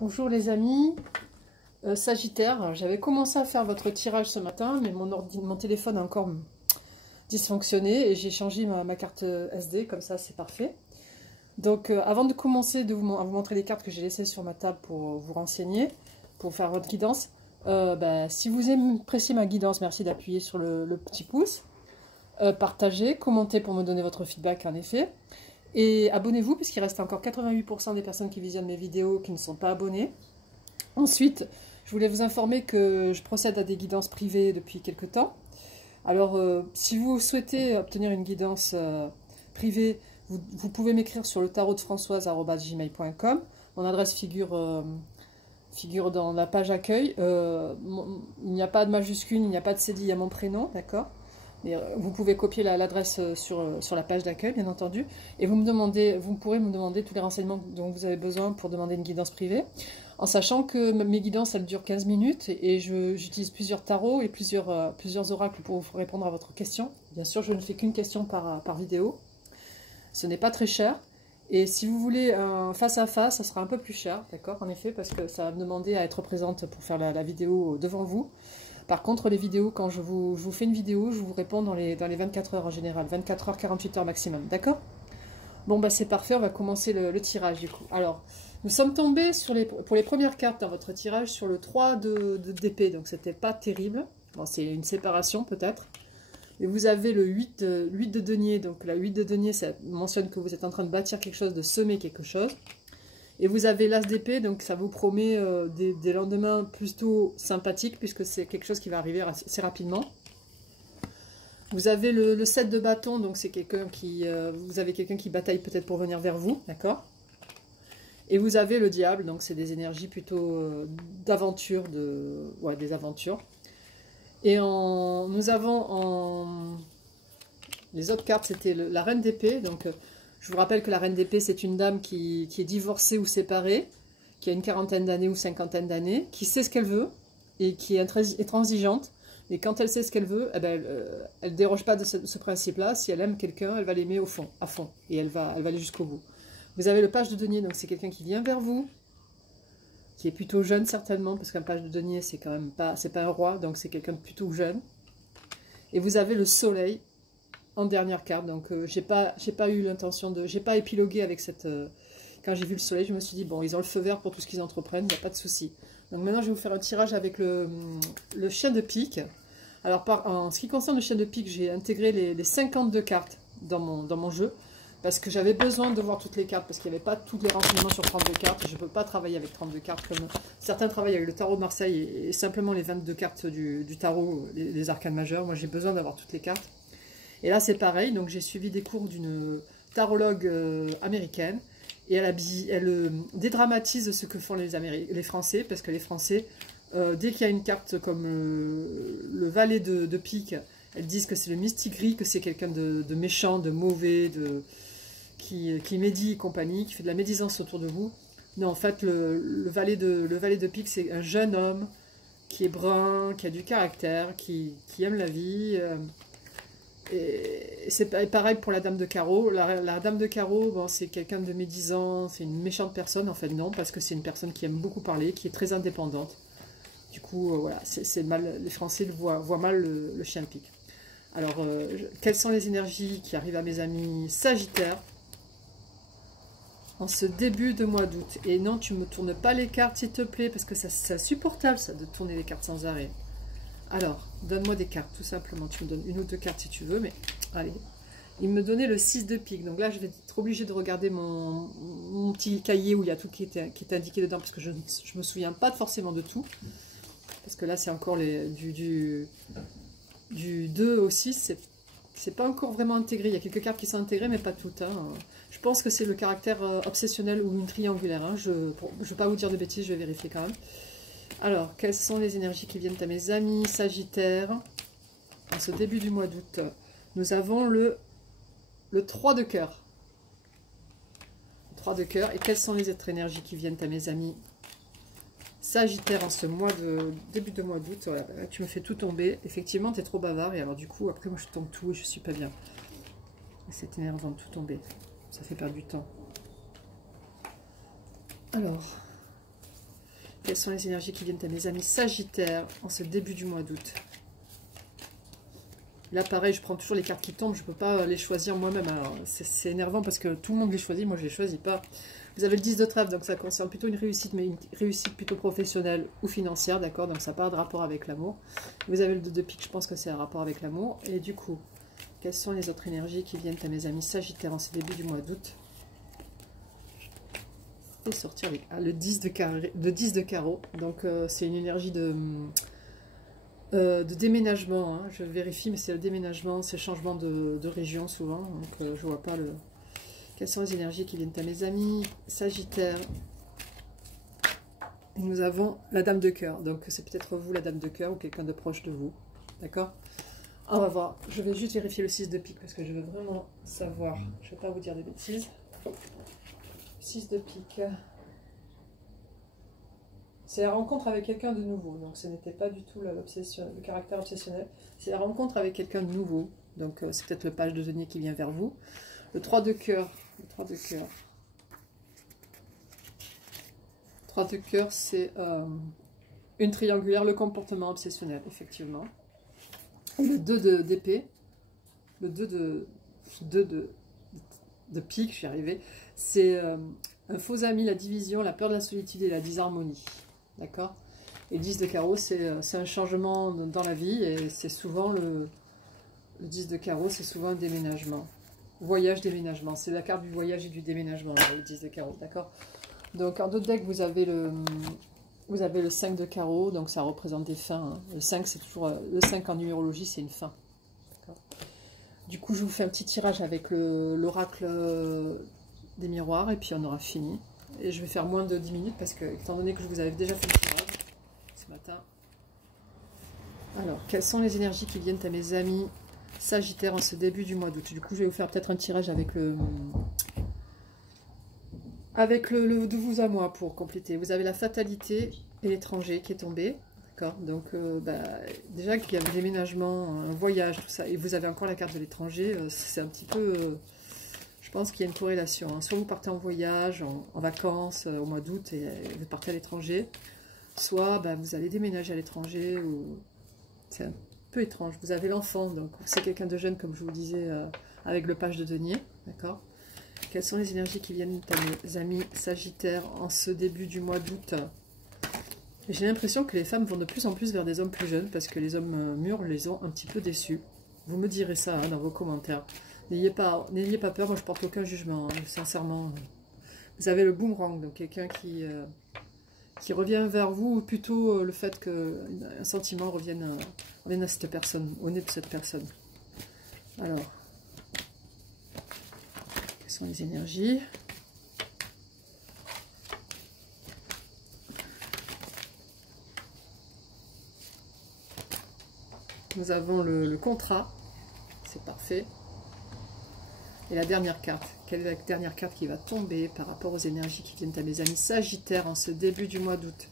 Bonjour les amis, Sagittaire, j'avais commencé à faire votre tirage ce matin, mais mon téléphone a encore dysfonctionné et j'ai changé ma carte SD, comme ça c'est parfait. Donc avant de commencer à vous montrer les cartes que j'ai laissées sur ma table pour vous renseigner, pour faire votre guidance, si vous appréciez ma guidance, merci d'appuyer sur le petit pouce, partagez, commentez pour me donner votre feedback en effet. Et abonnez-vous, puisqu'il reste encore 88% des personnes qui visionnent mes vidéos qui ne sont pas abonnées. Ensuite, je voulais vous informer que je procède à des guidances privées depuis quelques temps. Alors, si vous souhaitez obtenir une guidance privée, vous pouvez m'écrire sur le tarot de Françoise@gmail.com. Mon adresse figure dans la page accueil. Il n'y a pas de majuscule, il n'y a pas de cédille à mon prénom, d'accord ? Mais vous pouvez copier l'adresse sur la page d'accueil, bien entendu. Et vous pourrez me demander tous les renseignements dont vous avez besoin pour demander une guidance privée. En sachant que mes guidances, elles durent 15 minutes. Et j'utilise plusieurs tarots et plusieurs oracles pour vous répondre à votre question. Bien sûr, je ne fais qu'une question par vidéo. Ce n'est pas très cher. Et si vous voulez un face à face, ça sera un peu plus cher, d'accord, en effet, parce que ça va me demander à être présente pour faire la vidéo devant vous. Par contre, les vidéos, quand je vous fais une vidéo, je vous réponds dans les 24 heures en général, 24 heures, 48 heures maximum, d'accord? Bon, c'est parfait, on va commencer le tirage du coup. Alors, nous sommes tombés pour les premières cartes dans votre tirage sur le 3 d'épée, donc c'était pas terrible. Bon, c'est une séparation peut-être. Et vous avez le 8 de denier, donc la 8 de denier, ça mentionne que vous êtes en train de bâtir quelque chose, de semer quelque chose. Et vous avez l'as d'épée, donc ça vous promet des lendemains plutôt sympathiques, puisque c'est quelque chose qui va arriver assez rapidement. Vous avez le 7 de bâton, donc c'est vous avez quelqu'un qui bataille peut-être pour venir vers vous, d'accord? Et vous avez le diable, donc c'est des énergies plutôt d'aventure, des aventures. Et nous avons les autres cartes, c'était la reine d'épée, donc... Je vous rappelle que la reine d'épée, c'est une dame qui est divorcée ou séparée, qui a une quarantaine d'années ou cinquantaine d'années, qui sait ce qu'elle veut et qui est intransigeante. Et quand elle sait ce qu'elle veut, elle ne déroge pas de ce principe-là. Si elle aime quelqu'un, elle va l'aimer à fond. Et elle va aller jusqu'au bout. Vous avez le page de denier, donc c'est quelqu'un qui vient vers vous, qui est plutôt jeune certainement, parce qu'un page de denier, c'est quand même pas un roi, donc c'est quelqu'un de plutôt jeune. Et vous avez le soleil en dernière carte, donc j'ai pas eu l'intention j'ai pas épilogué avec cette... quand j'ai vu le soleil, je me suis dit, bon, ils ont le feu vert pour tout ce qu'ils entreprennent, il n'y a pas de souci. Donc maintenant, je vais vous faire un tirage avec le chien de pique. Alors, en ce qui concerne le chien de pique, j'ai intégré les 52 cartes dans mon jeu, parce que j'avais besoin de voir toutes les cartes, parce qu'il n'y avait pas tous les renseignements sur 32 cartes, je ne peux pas travailler avec 32 cartes, comme certains travaillent avec le tarot de Marseille, et simplement les 22 cartes du tarot, les arcanes majeures. Moi, j'ai besoin d'avoir toutes les cartes. Et là, c'est pareil, donc j'ai suivi des cours d'une tarologue américaine, et elle dédramatise ce que font les Français, parce que les Français, dès qu'il y a une carte comme le valet de pique, elles disent que c'est le mystique gris, que c'est quelqu'un de méchant, de mauvais, qui médit et compagnie, qui fait de la médisance autour de vous. Non, en fait, le valet de pique, c'est un jeune homme qui est brun, qui a du caractère, qui aime la vie... Et c'est pareil pour la dame de carreau. La dame de carreau, bon, c'est quelqu'un de médisant, c'est une méchante personne. En fait, non, parce que c'est une personne qui aime beaucoup parler, qui est très indépendante. Du coup, voilà, c'est mal. Les Français voient mal le chien de pique. Alors, quelles sont les énergies qui arrivent à mes amis Sagittaires en ce début de mois d'août? Et non, tu me tournes pas les cartes, s'il te plaît, parce que c'est insupportable, ça, de tourner les cartes sans arrêt. Alors, donne-moi des cartes, tout simplement. Tu me donnes une ou deux cartes si tu veux, mais allez. Il me donnait le 6 de pique. Donc là, je vais être obligée de regarder mon petit cahier où il y a tout qui est indiqué dedans, parce que je ne me souviens pas forcément de tout. Parce que là, c'est encore du 2 au 6. C'est pas encore vraiment intégré. Il y a quelques cartes qui sont intégrées, mais pas toutes. Hein. Je pense que c'est le caractère obsessionnel ou une triangulaire. Hein. Je ne vais pas vous dire de bêtises, je vais vérifier quand même. Alors, quelles sont les énergies qui viennent à mes amis Sagittaires en ce début du mois d'août? Nous avons le 3 de cœur. Le 3 de cœur. Et quelles sont les autres énergies qui viennent à mes amis Sagittaires en ce début de mois d'août? Voilà, tu me fais tout tomber. Effectivement, tu es trop bavard. Et alors, du coup, après, moi, je tombe tout et je suis pas bien. C'est énervant de tout tomber. Ça fait perdre du temps. Alors... Quelles sont les énergies qui viennent à mes amis Sagittaires en ce début du mois d'août? Là, pareil, je prends toujours les cartes qui tombent, je ne peux pas les choisir moi-même. Alors, c'est énervant parce que tout le monde les choisit, moi je ne les choisis pas. Vous avez le 10 de trèfle, donc ça concerne plutôt une réussite, mais une réussite plutôt professionnelle ou financière, d'accord? Donc ça n'a pas de rapport avec l'amour. Vous avez le 2 de pique, je pense que c'est un rapport avec l'amour. Et du coup, quelles sont les autres énergies qui viennent à mes amis Sagittaires en ce début du mois d'août? Et sortir le 10 de carreau, donc c'est une énergie de déménagement, hein. Je vérifie, mais c'est le déménagement, c'est le changement de région souvent, donc je vois pas le... Quelles sont les énergies qui viennent à mes amis Sagittaire? Et nous avons la dame de cœur, donc c'est peut-être vous la dame de cœur ou quelqu'un de proche de vous, d'accord? On va voir, je vais juste vérifier le 6 de pique parce que je veux vraiment savoir, je ne vais pas vous dire des bêtises. 6 de pique. C'est la rencontre avec quelqu'un de nouveau, donc ce n'était pas du tout le caractère obsessionnel. C'est la rencontre avec quelqu'un de nouveau, donc c'est peut-être le page de denier qui vient vers vous. Le 3 de cœur, le 3 de cœur. 3 de cœur, c'est une triangulaire, le comportement obsessionnel, effectivement. Et le 2 d'épée, le 2 de pique, je suis arrivée, c'est un faux ami, la division, la peur de la solitude et la disharmonie. D'accord? Et 10 de carreau, c'est un changement dans la vie et c'est souvent le 10 de carreau, c'est souvent un déménagement. Voyage, déménagement. C'est la carte du voyage et du déménagement, le 10 de carreau. D'accord? Donc en d'autres decks, vous avez le 5 de carreau, donc ça représente des fins. Hein. Le 5, c'est toujours. Le 5 en numérologie, c'est une fin. Du coup, je vous fais un petit tirage avec l'oracle des miroirs et puis on aura fini. Et je vais faire moins de 10 minutes parce que, étant donné que je vous avais déjà fait le tirage ce matin. Alors, quelles sont les énergies qui viennent à mes amis Sagittaires en ce début du mois d'août? Du coup, je vais vous faire peut-être un tirage avec le de vous à moi pour compléter. Vous avez la fatalité et l'étranger qui est tombé. D'accord? Donc, déjà qu'il y a un déménagement, un voyage, tout ça, et vous avez encore la carte de l'étranger, c'est un petit peu... je pense qu'il y a une corrélation. Hein. Soit vous partez en voyage, en vacances, au mois d'août, et vous partez à l'étranger, soit vous allez déménager à l'étranger, ou... c'est un peu étrange. Vous avez l'enfant, donc c'est quelqu'un de jeune, comme je vous disais, avec le page de denier. D'accord? Quelles sont les énergies qui viennent à mes amis Sagittaires en ce début du mois d'août? J'ai l'impression que les femmes vont de plus en plus vers des hommes plus jeunes parce que les hommes mûrs les ont un petit peu déçus. Vous me direz ça hein, dans vos commentaires. N'ayez pas peur, moi je porte aucun jugement, hein, sincèrement. Vous avez le boomerang, donc quelqu'un qui revient vers vous, ou plutôt le fait qu'un sentiment revienne à cette personne, au nez de cette personne. Alors, quelles sont les énergies? Nous avons le contrat, c'est parfait. Et la dernière carte, quelle est la dernière carte qui va tomber par rapport aux énergies qui viennent à mes amis Sagittaires en ce début du mois d'août?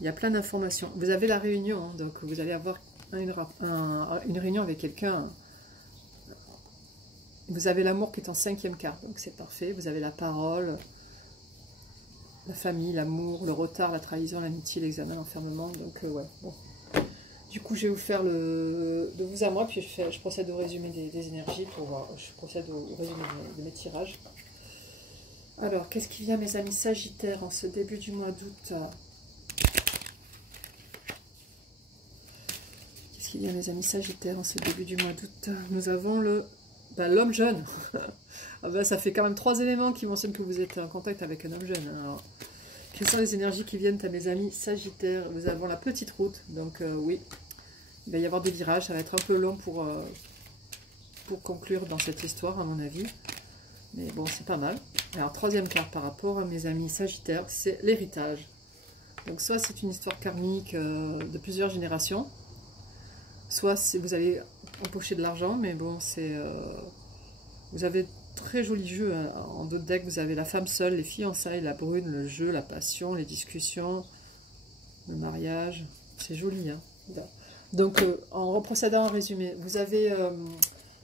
Il y a plein d'informations. Vous avez la réunion, hein, donc vous allez avoir une réunion avec quelqu'un. Vous avez l'amour qui est en 5e carte, donc c'est parfait. Vous avez la parole, la famille, l'amour, le retard, la trahison, l'amitié, l'examen, l'enfermement. Donc ouais, bon. Du coup, je vais vous faire de vous à moi, puis je procède au résumé des énergies, je procède au résumé de mes tirages. Alors, qu'est-ce qui vient, mes amis Sagittaires, en ce début du mois d'août? Qu'est-ce qui vient, mes amis Sagittaires, en ce début du mois d'août? Nous avons l'homme jeune. Ah ça fait quand même 3 éléments qui mentionnent que vous êtes en contact avec un homme jeune. Alors, quelles sont les énergies qui viennent à mes amis Sagittaires? Nous avons la petite route, donc oui, il va y avoir des virages, ça va être un peu long pour conclure dans cette histoire à mon avis, mais bon c'est pas mal. Alors 3e carte par rapport à mes amis Sagittaires, c'est l'héritage. Donc soit c'est une histoire karmique de plusieurs générations, soit vous allez empocher de l'argent, mais bon c'est... vous avez très joli jeu, hein. En d'autres decks, vous avez la femme seule, les fiançailles, la brune, le jeu, la passion, les discussions, le mariage. C'est joli, hein. Donc, en reprocédant en résumé, vous avez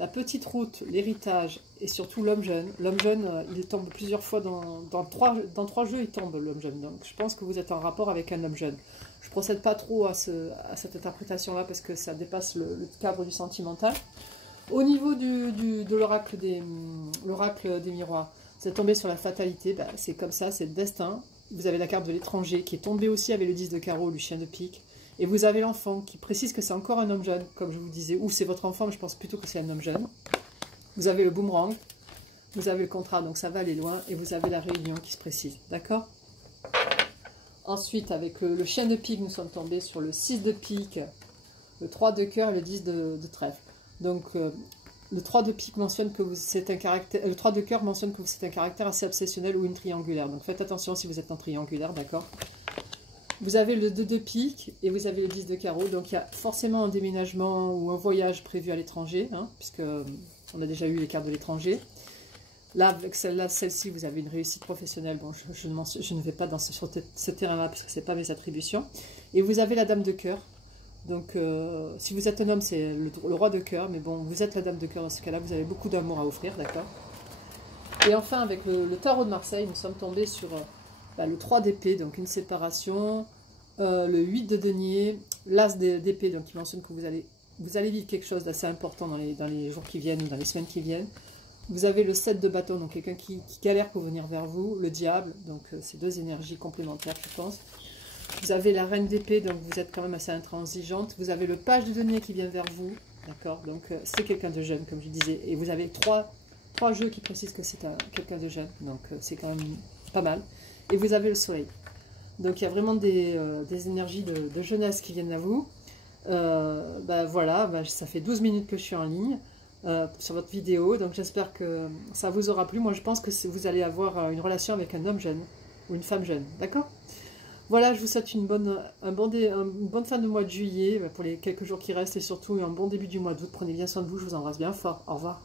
la petite route, l'héritage et surtout l'homme jeune. L'homme jeune, il tombe plusieurs fois dans trois jeux, il tombe l'homme jeune. Donc je pense que vous êtes en rapport avec un homme jeune. Je ne procède pas trop à cette interprétation-là parce que ça dépasse le cadre du sentimental. Au niveau de l'oracle des miroirs, vous êtes tombé sur la fatalité, bah, c'est comme ça, c'est le destin. Vous avez la carte de l'étranger qui est tombée aussi avec le 10 de carreau, le chien de pique. Et vous avez l'enfant qui précise que c'est encore un homme jeune, comme je vous disais, ou c'est votre enfant, mais je pense plutôt que c'est un homme jeune. Vous avez le boomerang, vous avez le contrat, donc ça va aller loin, et vous avez la réunion qui se précise, d'accord? Ensuite, avec le chien de pique, nous sommes tombés sur le 6 de pique, le 3 de cœur et le 10 de trèfle. Donc, le 3 de pique mentionne que c'est un caractère, le 3 de cœur mentionne que c'est un caractère assez obsessionnel ou une triangulaire. Donc, faites attention si vous êtes en triangulaire, d'accord? Vous avez le 2 de pique et vous avez le 10 de carreau. Donc, il y a forcément un déménagement ou un voyage prévu à l'étranger, hein, puisque on a déjà eu les cartes de l'étranger. Là, avec celle-ci, vous avez une réussite professionnelle. Bon, je ne vais pas sur ce terrain-là parce que ce n'est pas mes attributions. Et vous avez la dame de cœur. Donc, si vous êtes un homme, c'est le roi de cœur. Mais bon, vous êtes la dame de cœur dans ce cas-là. Vous avez beaucoup d'amour à offrir, d'accord? Et enfin, avec le tarot de Marseille, nous sommes tombés sur le 3 d'épée, donc une séparation. Le 8 de denier, l'as d'épée, donc qui mentionne que vous allez vivre quelque chose d'assez important dans les jours qui viennent ou dans les semaines qui viennent. Vous avez le 7 de bâton, donc quelqu'un qui galère pour venir vers vous. Le diable, donc c'est deux énergies complémentaires, je pense. Vous avez la reine d'épée, donc vous êtes quand même assez intransigeante. Vous avez le page de denier qui vient vers vous, d'accord? Donc c'est quelqu'un de jeune, comme je disais. Et vous avez trois jeux qui précisent que c'est quelqu'un de jeune, donc c'est quand même pas mal. Et vous avez le soleil. Donc il y a vraiment des énergies de jeunesse qui viennent à vous. Voilà, ça fait 12 minutes que je suis en ligne sur votre vidéo. Donc j'espère que ça vous aura plu. Moi je pense que vous allez avoir une relation avec un homme jeune ou une femme jeune. D'accord? Voilà, je vous souhaite une bonne fin de mois de juillet pour les quelques jours qui restent et surtout un bon début du mois d'août. Prenez bien soin de vous, je vous embrasse bien fort. Au revoir.